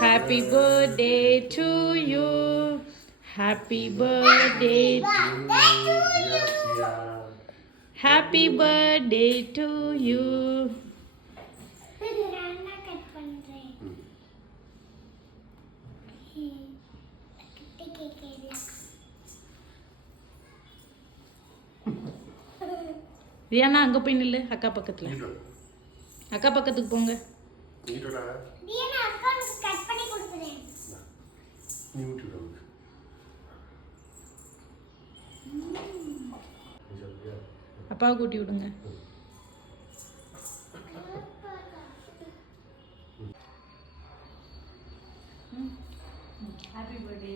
Happy birthday to you. Happy birthday. Happy birthday to you. Riyana அங்க போய் நில்லு அக்கா பக்கத்துல. அக்கா பக்கத்துக்கு போங்க. அப்பாவை கூட்டி விடுங்க. Happy birthday.